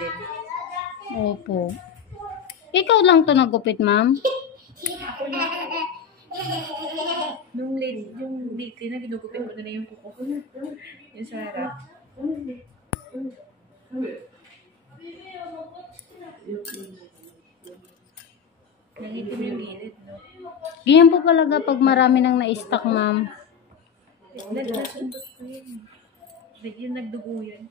din. Opo. Ikaw lang to nagupit, ma'am? Yung weekly na ginugupit ko na yung kuko. Yung sa harap. Nangitim yung gilid, no? Ganyan po talaga pag marami nang na-stock, ma'am. Nasundot ko yun. Yung nagdugo yun.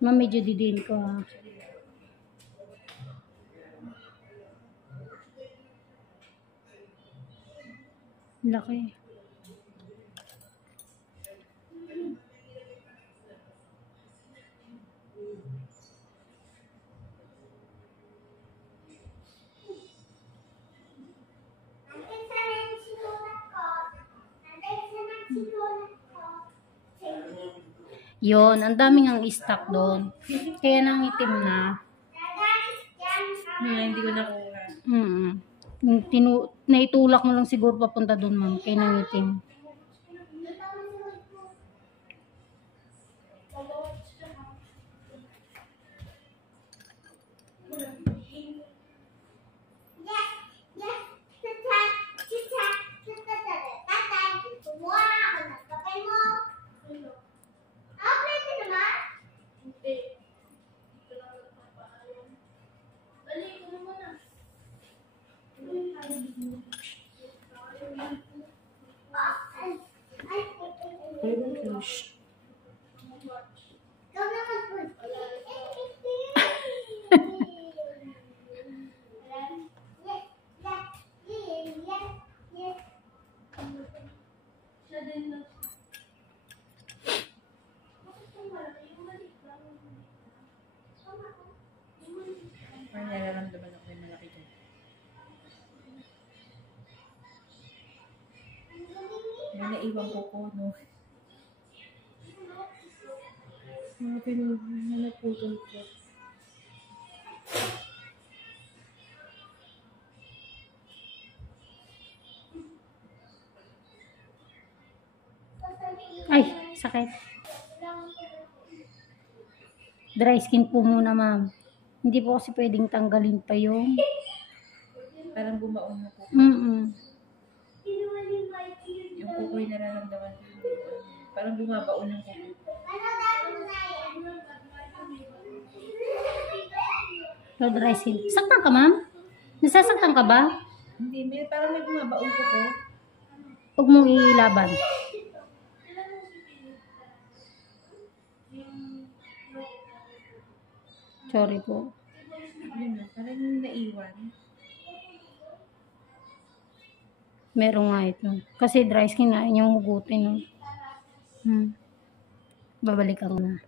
Ma'am, medyo didiin ko, ha. Laki. Yon, ang daming ang stock doon. Kaya nangitim na. Hindi ko nakuha. Naitulak mo lang siguro papunta doon, ma'am. Kaya nangitim. Parang nararamdaman ako yung malaki dyan. May naiwan ko ko, no? Mga pinaputol ko. Ay, sakit. Dry skin po muna, ma'am. Hindi po kasi pwedeng tanggalin pa yung... Parang bumaon na po. Yung kuko'y nararamdaman ko. Parang bumabaon ng kuko. So, dry skin. Saktan ka, ma'am? Nasasaktan ka ba? Hindi, parang may bumabaon kuko. Huwag mong ilaban. Sorry po. Yun na, parang naiwan. Meron nga ito. Kasi dry skin na inyong hugutin. No? Babalikan ko na.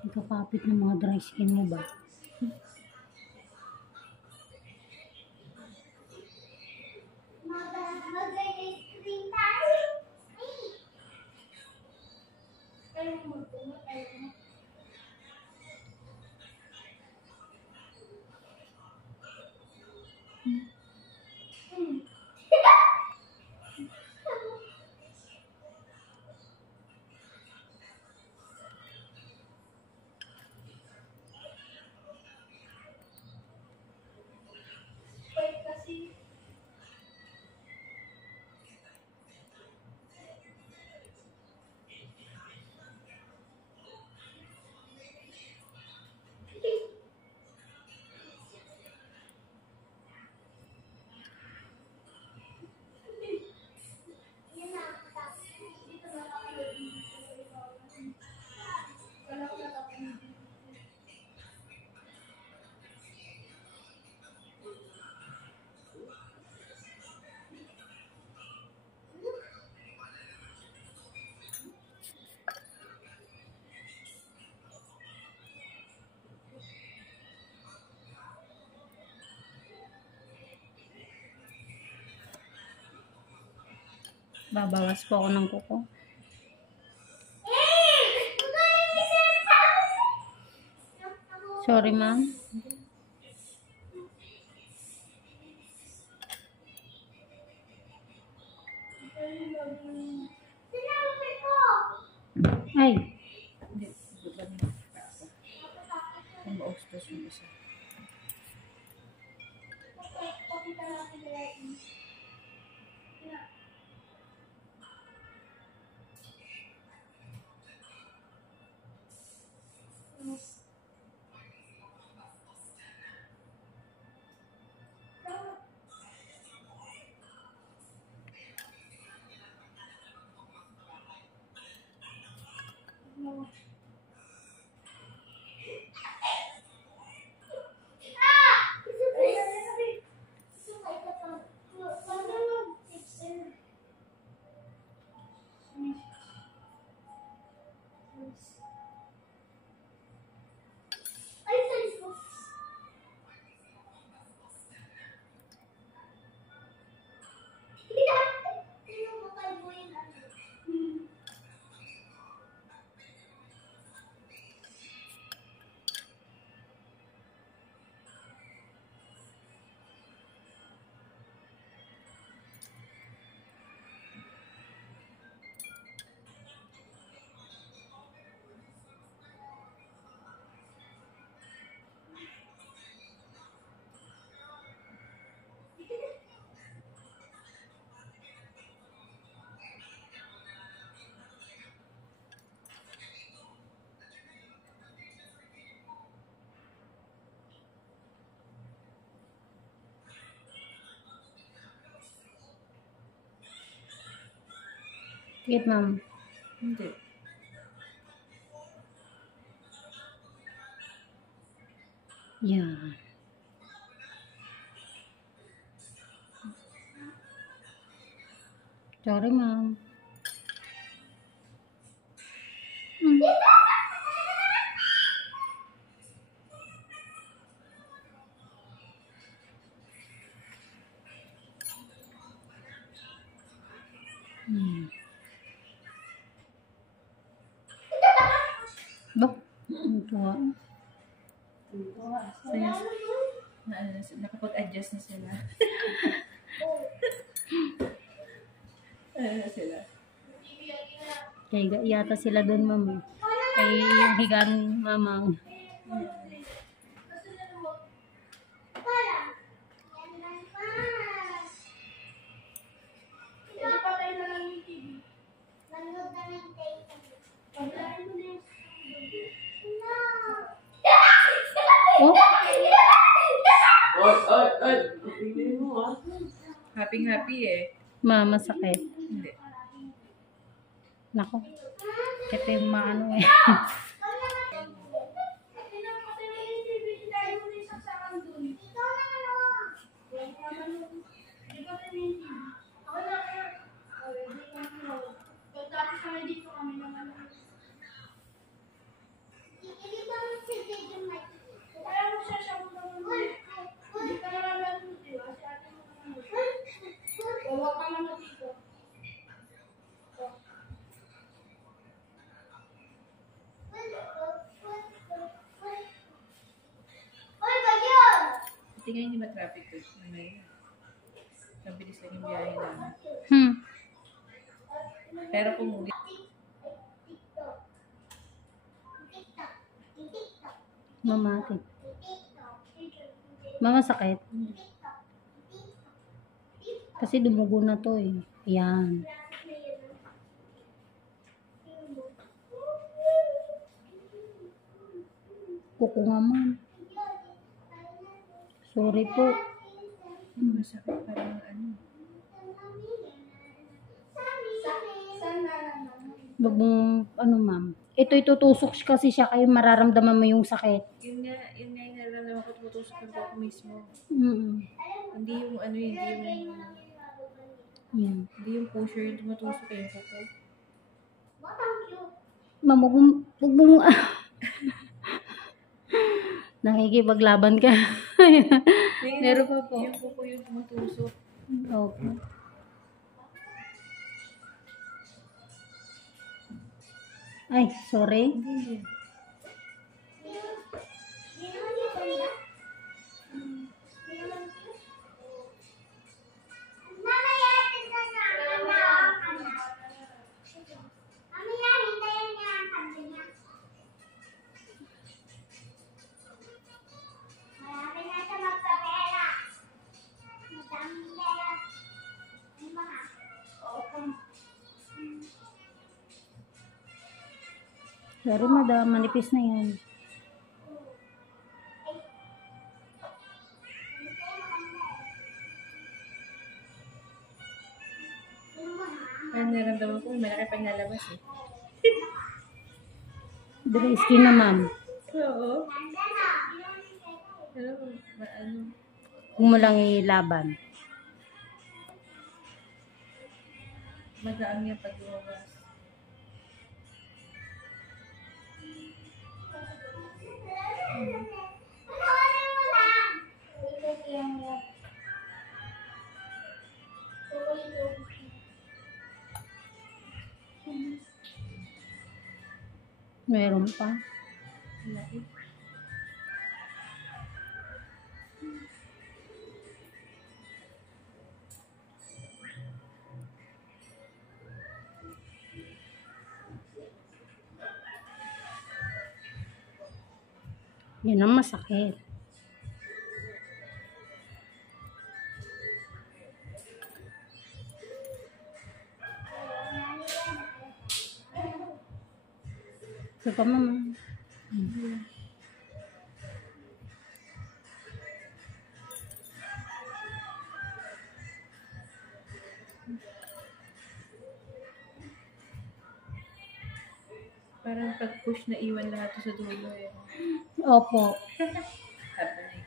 Ikakapit ng mga dry skin mo ba? Babawas po ako ng kuko. Sorry, ma'am. Ay, Hindi. Diba niya? Kung ma-ostos mo isa. wait, ma'am. Hindi. Yan. Sorry, ma'am. Bak, ito nga. Saya, nakapag-adjust na sila. Ano na sila? Kaya yata sila doon, ma'am. Kaya yung higaan, mamang. Oh, Happy eh. mama, sakit. Hindi. Nako. Kaya yung maano eh. Tingnan hindi ma-traffic to. Mabilis lang yung biyahe namin. Pero kung Mamati. Mama, sakit. Kasi dumugo na to eh. Yan. Kuko nga, ma'am. Sorry po. masakit parang ano. Wag mong, ano, ma'am. Ito itutusok kasi siya kayo mararamdaman mo yung sakit. Yun nga yung nararamdaman ko, tumutusok yung ko mismo. Hindi yung ano, Yan. hindi yung pusher yung tumutusok yung kuko. Ma'am, wag mong, nakikipaglaban ka. Meron pa po. Yung kuko yung tumutusok. Okay. Ay, sorry. Hindi. Sorry, madam. Manipis na yan. Parang naramdaman ko, may malaki pang lalabas eh. Dry skin na, ma'am. Oo. Pero, ano, Huwag mo lang ilaban. magaan yung pag-lumabas. Meron pa. Laki. Yan ang masakit. Ito pa, mama. Parang pag-push na iwan lahat to sa dulo eh. Opo. Hapon eh.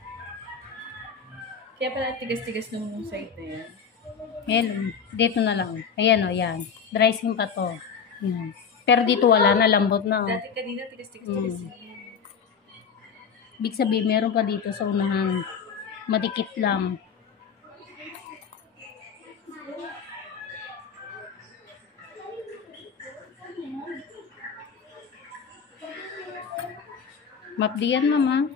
Kaya pala tigas-tigas nung side na yan. Yan. Dito na lang. Ayan o, yan. Dry skin pa to. Yan. Pero dito wala na. Lambot na. Oh. Dati kanina tigas-tigas-tigas yan. Big sabihin, meron pa dito sa unahan. Madikit lang. Mapdi yan, mama.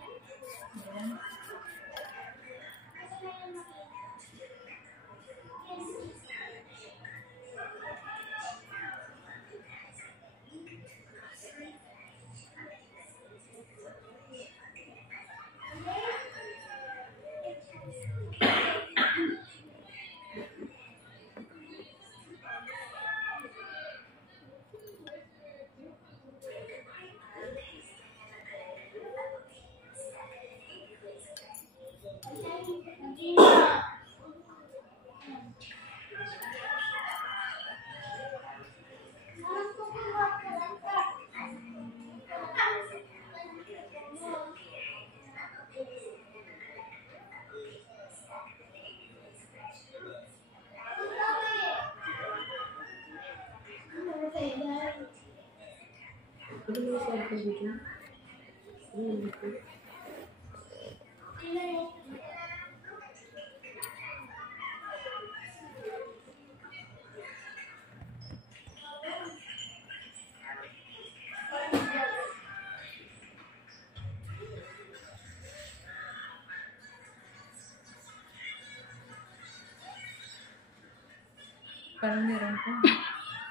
Parang meron pa.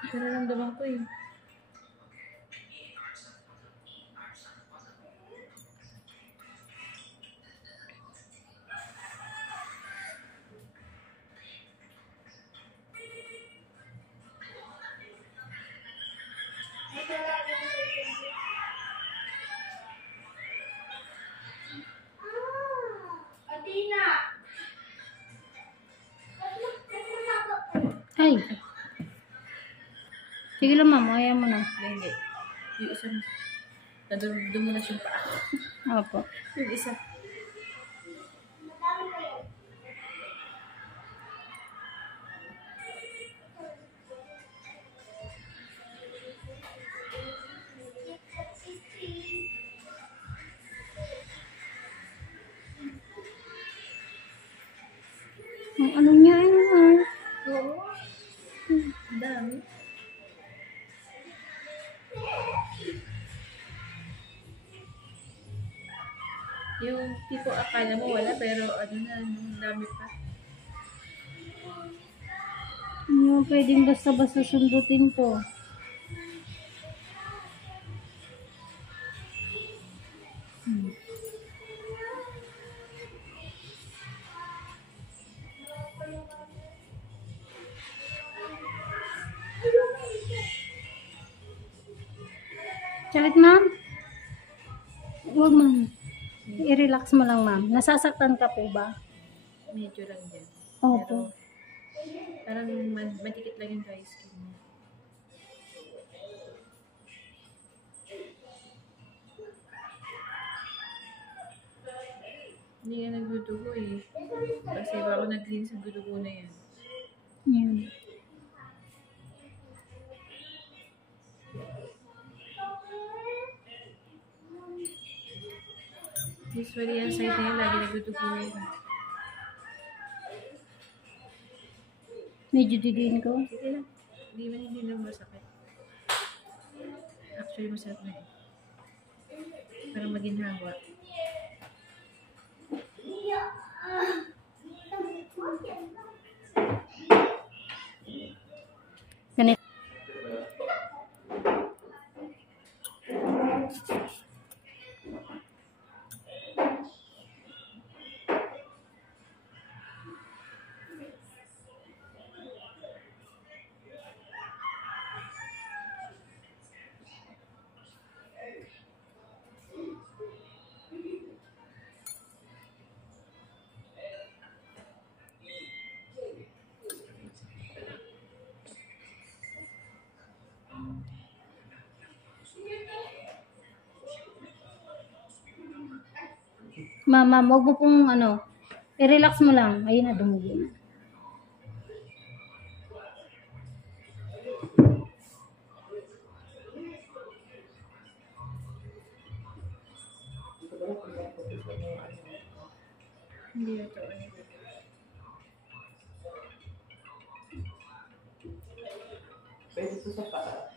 Nararamdaman ko eh. Ay. Sige lang, ma'am. Ayaw mo na. Hindi. Yung isa, dumulas yung paa. Opo. Yung isa. Ang ano niya yun? Oo. Ang dami. Yung tipo akala mo wala, pero ano na, ang dami pa. Hindi mo pwedeng basta-basta sundutin to. Hmm. Sakit, ma'am? Huwag, ma'am. I-relax mo lang, ma'am. Nasasaktan ka po ba? Medyo lang din. Opo. Pero parang madikit lang yung dry skin mo. Hindi nga nagdudugo eh. Kasi bago nag-cleanse ang dudugo na yan. Yan. Usually yung side na yan, lagi nagdudugo yan. Medyo didiin ko. Sige lang. Hindi lang masakit. Actually, masakit na eh. Parang maginhawa. Ganito. Ma'am, huwag mo pong ano, i-relax mo lang. Ayun na, dumugo na. Hindi na ito. Pwede ito sa paa.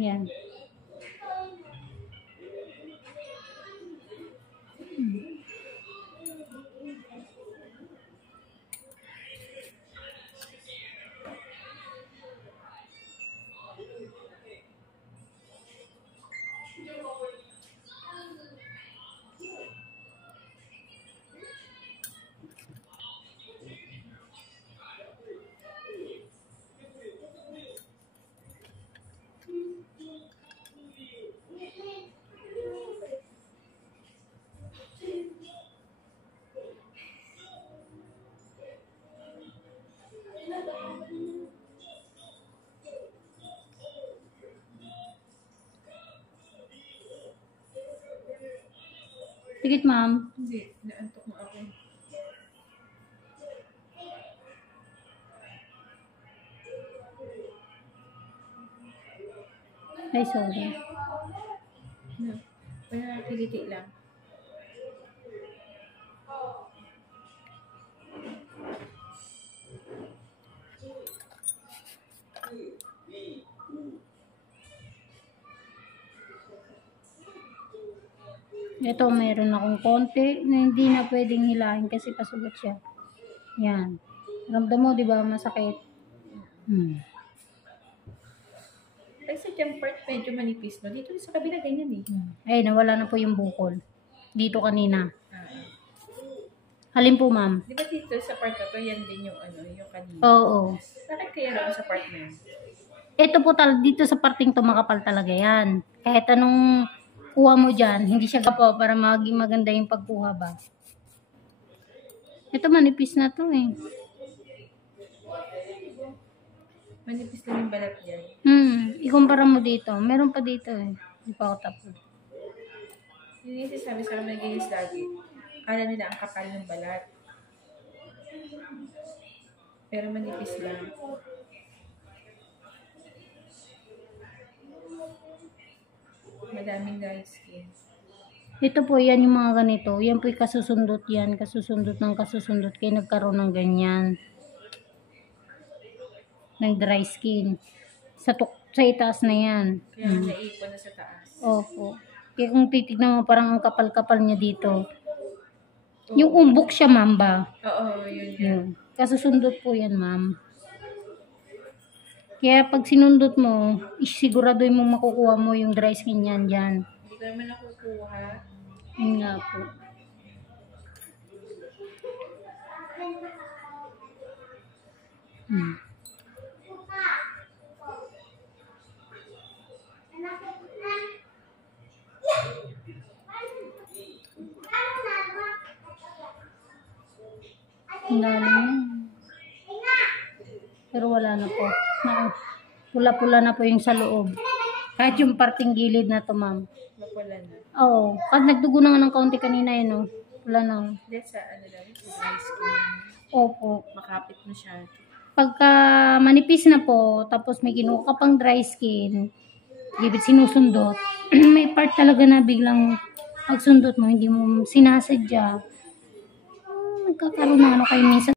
Yan. Tikit, ma'am. Hindi. Naantok mo ako. Ay, sorry. No. Kaya kiliti lang. Ito, mayroon akong konti na hindi na pwedeng hilahin kasi pasugat siya. Yan. Ramdam mo, di ba, masakit? Ay, sa dyan part, medyo manipis, no? Dito sa kabila, ganyan eh. Ay, nawala na po yung bukol. Dito kanina. Ah. Halin po, ma'am. Di ba dito sa part na to, yan din yung ano, yung kanina? Oo. Bakit kaya naman sa part na yun? Ito po dito sa parting to makapal talaga yan. Kahit anong kuha mo dyan, hindi siya gapo para maging maganda yung pagkuha ba. Ito manipis na to eh. Manipis lang yung balat dyan. Ikumpara mo dito. Meron pa dito eh. Hindi pa ako tapos. Yun yung sinasabi sa mga nagigis lagi. Kala nila ang kapal ng balat. Pero manipis lang. Madaming dry skin. Ito po, yan yung mga ganito. Yan po yung kasusundot yan. Kasusundot ng kasusundot. Kaya nagkaroon ng ganyan. Ng dry skin. Sa itaas na yan. Kaya naipon na sa taas. Opo. Kaya kung titignan mo, parang ang kapal-kapal niya dito. Yung umbok siya, ma'am ba? Oo, yun. Yun. Kasusundot po yan, ma'am. Kaya pag sinundot mo, siguraduhin mo makukuha mo yung dry skin yan dyan. Hindi ko naman nakukuha. Yun nga po. Hmm. Ang lalim yan. Pero wala na po. Pula-pula na po yung sa loob. Kahit yung parting gilid na to, ma'am. Mapala na. Oo. Pag nagdugo na nga ng kaunti kanina yun, no? Wala na. Hindi, sa ano lang, sa dry skin. Opo. Makapit masyado. Pagka manipis na po, tapos may kinuha ka pang dry skin, gibit sinusundot, may part talaga na biglang pagsundot mo, hindi mo sinasadya. Nagkakaroon ng ano kayo minsan.